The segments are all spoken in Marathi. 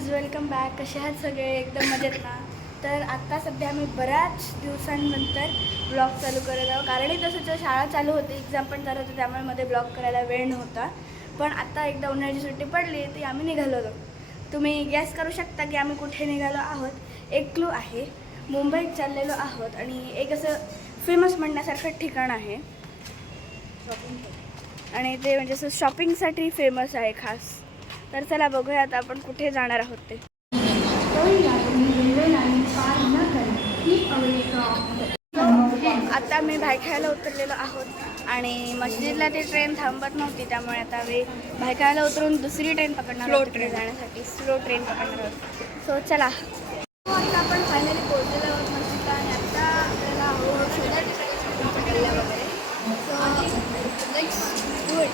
Guys welcome back. कसे आहात सगळे? एकदम मजेत ना? तर आत्ता सध्या मी बऱ्याच दिवसांनंतर ब्लॉग चालू करत आहोत. कारणही तसंच शाळा चालू होती, एक्झाम पण चालू होती, त्यामुळे मध्ये ब्लॉग करायला वेळ नव्हता. पण आत्ता एकदा उन्हाळ्याची सुट्टी पडली ती आम्ही निघालो होतो. तुम्ही गॅस करू शकता की आम्ही कुठे निघालो आहोत. एक क्लू आहे, मुंबईत चाललेलो आहोत आणि एक असं फेमस म्हणण्यासारखं ठिकाण आहे आणि ते म्हणजे असं शॉपिंगसाठी फेमस आहे खास. तर चला बघूयात आपण कुठे जाणार आहोत ते. आता मी भायखळ्याला उतरलेलो आहोत आणि मस्जिदला ती ट्रेन थांबत नव्हती, त्यामुळे आता आम्ही भायखळ्याला उतरून दुसरी ट्रेन पकडणार आहोत तिकडे जाण्यासाठी. स्लो ट्रेन पकडणार आहोत. सो चला. आता आपण फायनली पोहोचलेलो आहोत मस्जिदला आणि आता आपल्याला हळूहळू शोधायचं गल्ल्या वगैरे. So next good.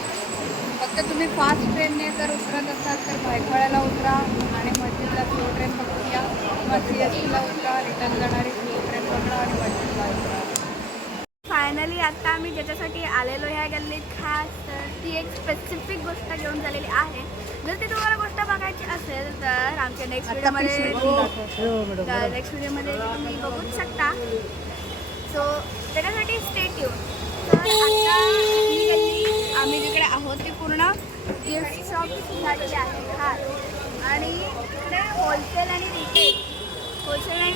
फक्त तुम्ही फास्ट ट्रेनने जर उतरत असाल तर भायखळ्याला उतरा आणि मस्जिदला स्लो ट्रेन पकडून या. मग CSTला उतरा, रिटर्न जाणारी स्लो ट्रेन पकडा आणि मस्जिदला उतरा. फायनली आता आम्ही ज्याच्यासाठी आलेलो ह्या गल्लीत खास, तर ती एक स्पेसिफिक गोष्ट घेऊन झालेली आहे. जर ती तुम्हाला गोष्ट बघायची असेल तर आमच्या नेक्स्ट व्हिडिओमध्ये तुम्ही बघूच शकता. सो त्याच्यासाठी स्टे ट्यून. तर आता ही गल्ली आम्ही जिकडे आहोत ती पूर्ण गिफ्ट शॉप झालेली आहे खास. आणि इकडे होलसेल आणि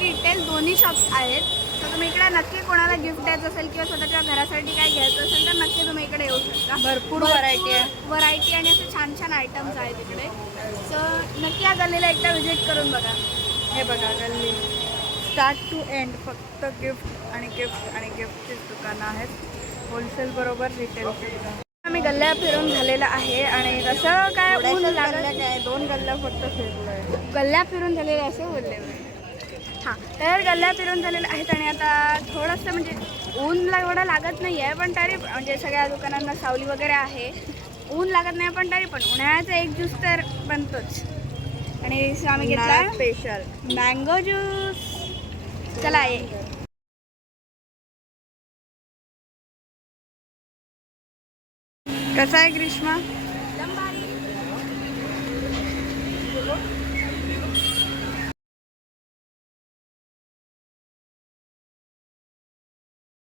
रिटेल दोन्ही शॉप्स आहेत. तर तुम्ही इकडे नक्की कोणाला गिफ्ट द्यायचं असेल किंवा स्वतःच्या घरासाठी काय घ्यायचं असेल तर नक्की तुम्ही इकडे येऊ शकता. भरपूर व्हरायटी आणि असे छान छान आयटम्स आहेत इकडे. सो नक्की या गल्लीला एकदा व्हिजिट करून बघा. हे बघा गल्ली स्टार्ट टू एंड फक्त गिफ्ट आणि गिफ्टचीच दुकानं आहेत. होलसेल बरोबर रिटेलचे. आम्ही गल्ल्या फिरून झालेला आहे आणि कसं काय ऊन लागलं काय 2 गल्ल्या फक्त फिरलोय. गल्ल्या फिरून झालेल्या असं बोलले मी. हां, तर गल्ल्या फिरून झालेल्या आहेत आणि आता थोडंसं म्हणजे ऊन एवढं लागत नाही आहे, पण तरी म्हणजे सगळ्या दुकानांना सावली वगैरे आहे. ऊन लागत नाही पण तरी पण उन्हाळ्याचा एक ज्यूस तर बनतोच. आणि आम्ही घेतला स्पेशल मँगो ज्यूस. चला ये. कसा आहे ग्रीष्मा?